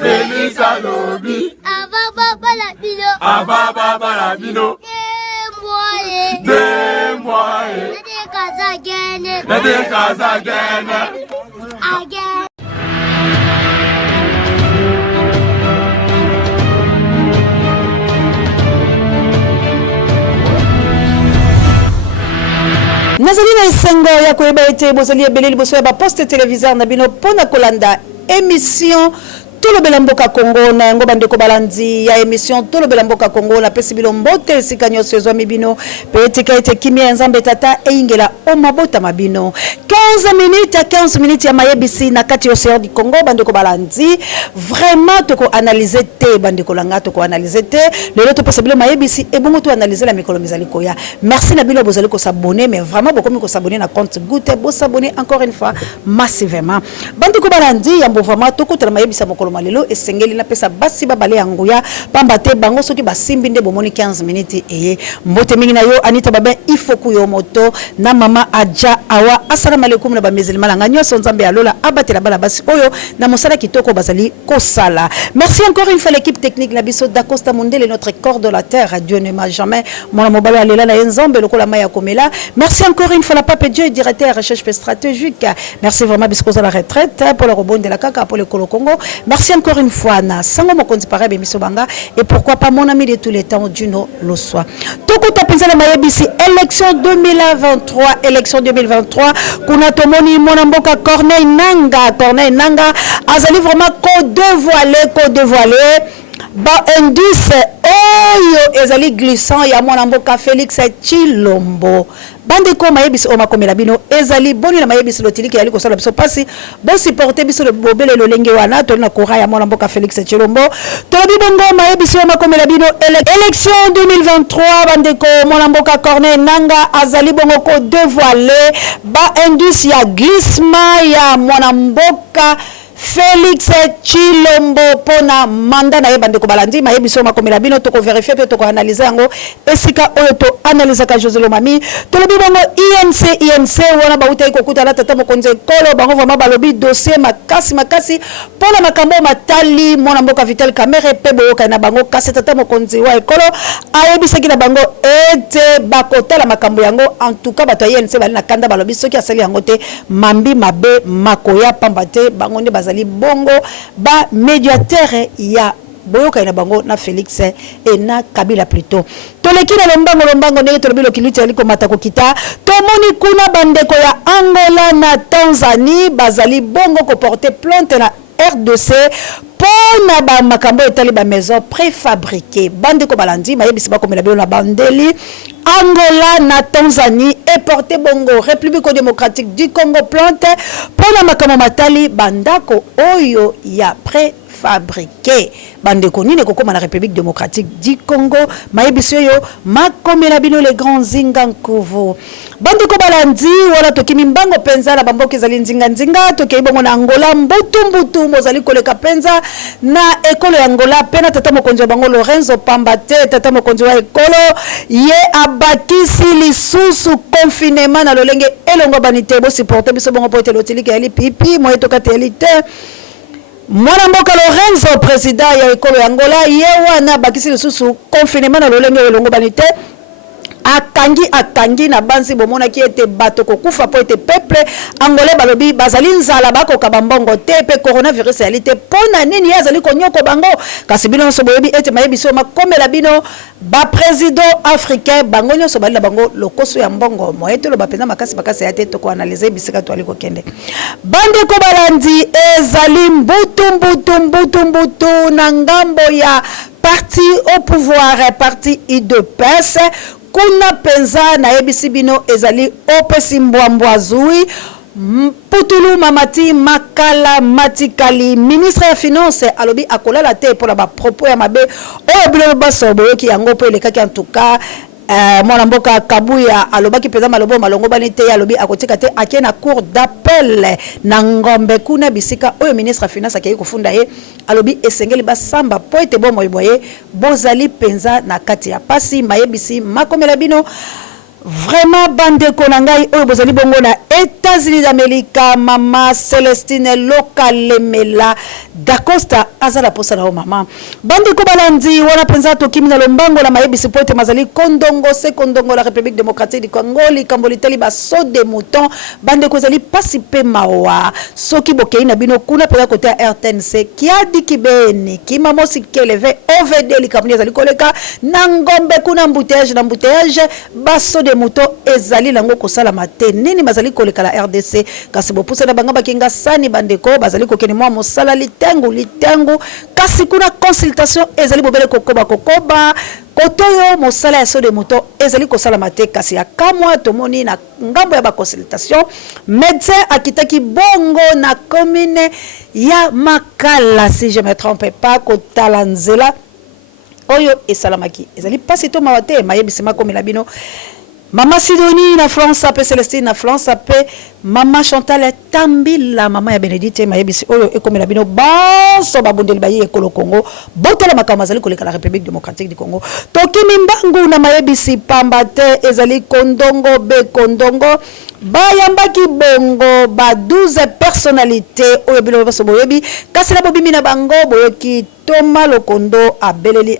Felisa Lobi. Ababa Balabino. Demboye. Nade Kazagene. Again. Nazali na isengo ya koyeba ete bozali ebele liboso ya baposte téléviseur na bino pona kolanda émission Tolo Belamboka Congo na yango bandeko balandi ya émission Tolo Belamboka Congo na pesi bilo mbote esika nyonso ezwa mibino pe etika ete kimia nzambe tata eingela o mabota mabino 15 minutes ya mayebisi na kati océan du Congo bandeko balandi vraiment toko analyser te bandeko langa toko analyser te lelo to pesa bilo mayebisi e bongo to analyser la mikolo mizali koya merci na bilo bozali ko s'abonner mais vraiment bokomi ko s'abonner na compte Goutte bo s'abonner encore une fois massivement bandeko balandi ya mbo vraiment toko tala mayebisi mokolo malelo esengeli na pesa basi babale yanguya pamba te bango soki basimbi nde bomoni 15 minutes eye mbote mingi na yo Anita Babe ifoku yo moto na mama Adja Awa assalamu alaikum na bamezeli malanga nyonso nzambe alola abatela bala basi oyo na mosala kitoko bazali kosala. Merci encore une fois l'équipe technique la biso d'Acosta Mondele notre coordonnateur Dieu ne m'a jamais mon mobile alela na nzambe lokola maya komela. Merci encore une fois la Pape Dieu directeur recherche stratégique. Merci vraiment bisco à la retraite pour le rebond de la caca pour le Colo Congo. Merci encore une fois na sango mokonzi parabe miso banga et pourquoi pas mon ami de tous les temps Juno Loswa. Toko tapenza la mayebisi élection 2023 kuna tomoni mona mboka Corneille Nanga azali vraiment ko dévoiler ba indice oyo ezali glissant ya mwana mboka Félix Tshilombo bande ko mayebisi o makomela bino ezali boni na mayebisi lotiliki yali ko sala biso pasi bo supporter biso le bobele lolenge wana to na kora ya mwana mboka Félix Tshilombo to bibongo mayebisi o makomela bino élection 2023 bande ko mwana mboka Corneille Nanga azali bongo ko dévoiler ba indice ya glissement ya mwana mboka Félix Tshilombo pona manda na yebande ko balandi mayebiso makomela bino to ko vérifier pe to ko analyser yango esika oyo to analyser ka José Lomami to lobi bongo INC wana bauta ko kutana tata mokonze kolo bango vraiment balobi dossier makasi pona makambo matali mona mboka Vital Kamerhe pe boyoka na bango kasi tata mokonze wa ekolo ayebisa kina bango ete bakotala makambo yango en tout cas bato INC bali na kanda balobi soki asali yango te mambi mabe makoya pambate bango ne ali bongo ba médiateur ya boyoka ina bango na Félix et na Kabila plutôt to lekina lombango ndenge to lobilo kiliti aliko matako kita to moni kuna bandeko ya Angola na Tanzanie bazali bongo ko porter plainte na RDC pona ba makambo etali ba maison préfabriquée bandeko balandi mayebisi ba komela na bandeli Angola na Tanzanie et porté bongo République démocratique du Congo plante pona makambo matali bandako oyo ya préfabriqué bandeko nini kokoma na République démocratique du Congo mayebisi yo makomela bino les grands zingankuvu bandeko balandi wala tokimi mbango penza na bamboki ezali nzinga tokei bongo na Angola mbutu mozali koleka penza na ekolo ya Angola pena tata mokonzi bango Lorenzo Pambate tata mokonzi wa ekolo ye abakisi lisusu confinement na lolenge elongo banite bo supporter biso bongo pote lotiliki ya lipipi moyeto katelite mwana mboka Lorenzo président ya ekolo ya Angola ye wana bakisi lisusu confinement na lolenge elongo banite akangi na banzi bomona ki ete bato kokufa po ete peuple angolais balobi bazali nzala bako kabambongo te pe coronavirus yalite pona nini yazali konyoko bango kasi bino so boyebi ete mayebiso makomela bino ba président africain bango nyoso bali bango lokoso ya mbongo moyeto lo bapenda makasi ya te to ko analyser bisika to aliko kende bande ko balandi ezali mbutu na ngambo ya parti au pouvoir parti UDPS kuna penza na yebisi bino ezali opesi mbwazui Putulu Mamati Makala Matikali ministre ya finance alobi akolala te pour la propos ya mabe o bilo baso boyoki yango po elekaki en tout cas mwana mboka Kabuya alobaki peza malobo malongo banite alobi akotika te akena cour d'appel na ngombe kuna bisika oyo ministre ya finance akei kufunda ye alobi esengeli basamba po ete bomo iboye bozali penza na kati ya pasi mayebisi makomela bino Vraiment bande konangai oyo bozali bongo na États-Unis d'Amérique mama Celestine Lokalemela Dacosta azala posa na mama bande ko balandi wana penza to kimina lombango la mayebisi pote mazali kondongo se kondongo la République démocratique du Congo li kamboliteli ba saut de mouton bande ko zali pasipe mawa soki bokei na bino kuna pela côté RTNC ki adi kibeni kimamo sikeleve OVD li kamuni zali koleka na ngombe kuna embouteillage ba saut de mouton ezali lango kosala mate nini bazali koleka la RDC kasi bopusa na banga bakinga sani bandeko bazali kokeni mwa mosala litengu kasi kuna consultation ezali bobele kokoba kotoyo mosala ya saut de mouton ezali kosala mate kasi ya kamwa tomoni na ngambo ya ba consultation médecin akitaki bongo na commune ya Makala si je me trompe pas kotala nzela oyo esalamaki ezali pasi to mawate mayebisima komela bino Mama Sidonie na France ape Celestine na France ape Mama Chantal Tambila mama ya Benedite mayebisi oyo ekomela bino baso babundeli baye ekolo Congo botela makama zali koleka la République démocratique du Congo tokimi mbangu na mayebisi pambate ezali kondongo be kondongo bayambaki bongo ba 12 personnalités oyo bilo baso boyebi kasi na bobimi na bango boyoki Toma Lokondo abeleli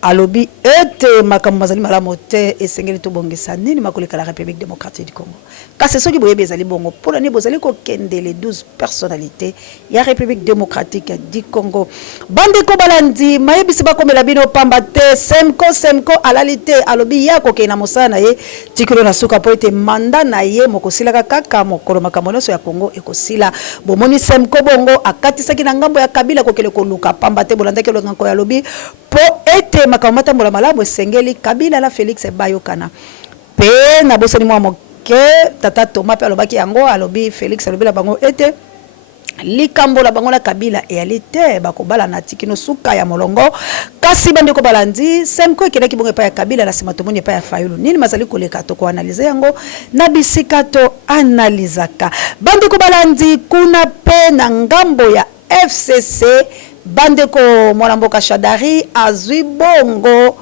alobi ete makambo mazali malamu te esengeli to bongisa nini makoleka la République démocratique du Congo kasi soki boyebi ezali bongo pona ni bozali ko kende les 12 personnalités ya République démocratique du Congo bande ko balandi mayebisi bakomela bino pamba te semko alalite alobi ya ko kena mosana ye tikolo na suka po ete manda na ye mokosila kaka mokolo makambo nyonso ya Congo ekosila bomoni semko bongo akatisaki na ngambo ya Kabila kokele koluka pamba te bolandaki longanko ya lobi po ete makambo matambola malamu esengeli Kabila la Félix bayokana pe na bosani mwa moke tata Thomas pe alobaki yango alobi Félix alobi la bango ete likambo la bango la Kabila e alite bakobala na tikino suka ya molongo kasi bande ko balandi semko ekelaki bongo pa ya Kabila la simatomoni pa ya Fayulu nini mazali koleka to ko analyser yango na bisika to analizaka bande ko balandi kuna pe na ngambo ya FCC bande ko mwanamboka Shadari azwi bongo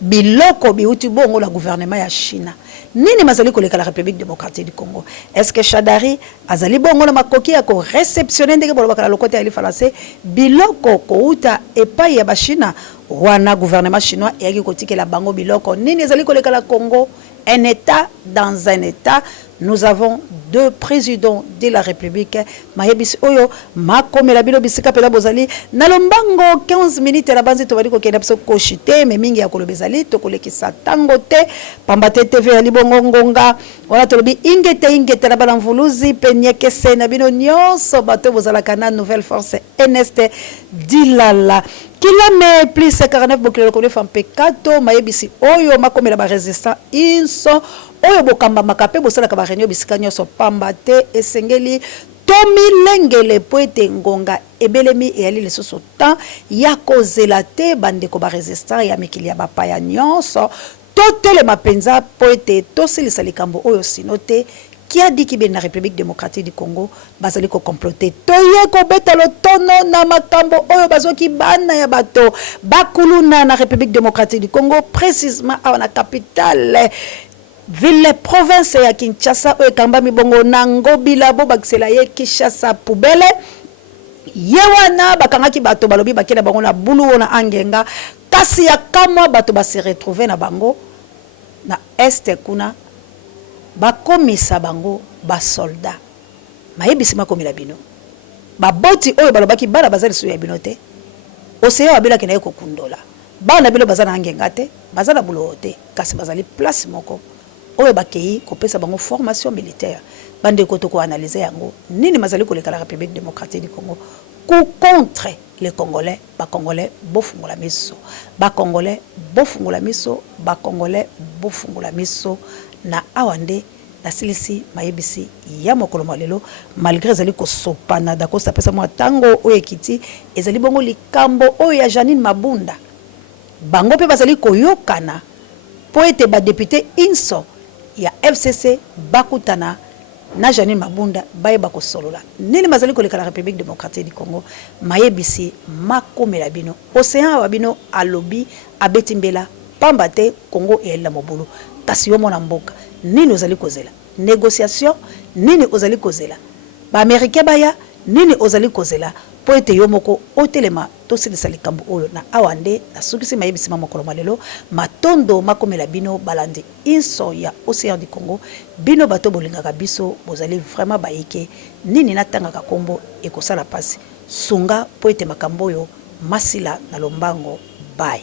biloko biuti bongo la gouvernement ya China nini mazali koleka la République démocratique du Congo est-ce que Shadari azali bongo na makoki ya ko réceptionner ndenge bolobaka la lokote ya français biloko ko uta epai ya ba China wana gouvernement chinois yaki kotikela bango biloko nini ezali koleka la Congo un état dans un état nous avons deux présidents de la République mayebisi oyo makomela bilo bisika pela bozali na lombango 15 minutes la banzi to bali ko kenda biso koshite me mingi ya kolobezali to kolekisa tango te pambate TV ya libongo ngonga wala to lobi ingete la balamvuluzi penyeke sena bino nyonso bato bozala kana nouvelle force NST dilala Kilame plus 49 bokelo ko fam pekato mayebisi oyo makomela ba résistant inso oyo bokamba makape bosala ka ba réunion bisika nyonso pamba te esengeli tomi lengele poete ngonga ebelemi e ali lesoso temps ya kozela te bande ko ba résistant ya mikili ya bapaya nyonso totele mapenza poete tosilisa likambo oyo sinote qui a dit qu'il est dans la République démocratique du Congo bazali ko comploter toye ko betalo tono na makambo oyo bazoki bana ya bato bakuluna na République démocratique du Congo précisément à la capitale ville province ya Kinshasa oyo kamba mibongo nango bilabo bakisela ye Kinshasa poubelle yewana bakangaki bato balobi bakela bango na bulu na angenga kasi ya kamwa bato ba se retrouver na bango na este kuna bakomisa bango ba soldat mayebisima komila bino baboti oyo balobaki bana bazali suya bino te oseya wabela kena yeko kundola bana bilo bazana ngenga te bazana bulo te kasi bazali place moko oyo bakei kopesa bango formation militaire bande ko to ko analyser yango nini mazali koleka la République démocratique du Congo contre les Congolais ba Congolais bofungola miso ba Congolais bofungola miso ba Congolais bofungola miso na awande na silisi mayebisi ya mokolo malelo malgré zali ko sopana dako sa pesa mo tango o ekiti ezali bongo likambo o ya Janine Mabunda bango pe bazali koyokana po ete ba député inso ya FCC bakutana na Janine Mabunda baye bako solola nini mazali koleka la République démocratique du Congo mayebisi makomela bino océan wa bino alobi abetimbela pamba te Congo et la mobulu kasi yo mona mboka nini ozali kozela négociation nini ozali kozela ba américain baya nini ozali kozela po ete yo moko otelema tosilisa likambo oyo na awande na sukisi mayebisima mokolo malelo matondo makomela bino balandi inso ya Océan du Congo bino bato bolingaka biso bozali vraiment bayike nini natangaka kombo ekosala pasi sunga po ete makambo oyo masila na lombango bye.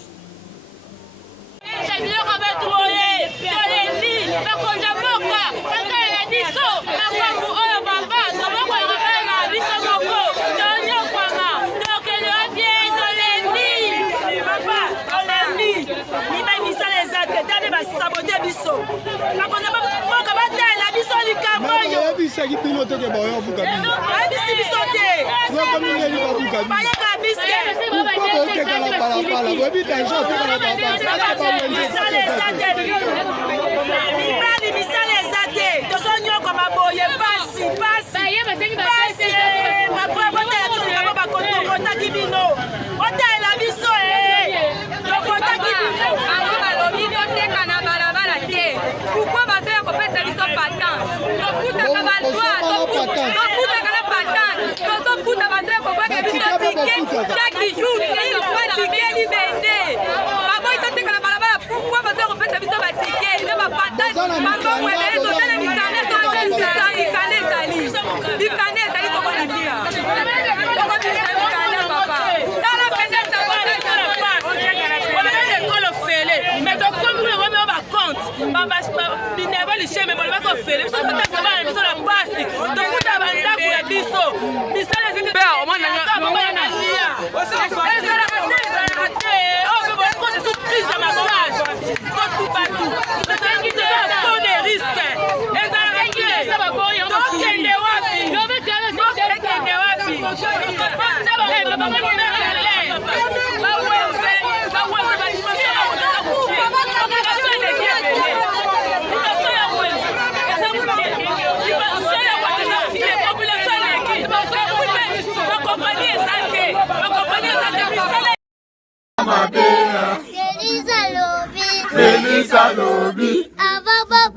Elisa Lobi, Ababa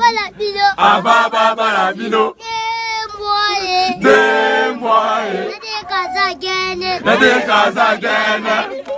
Balabino, Demboye, Nade Kazagene,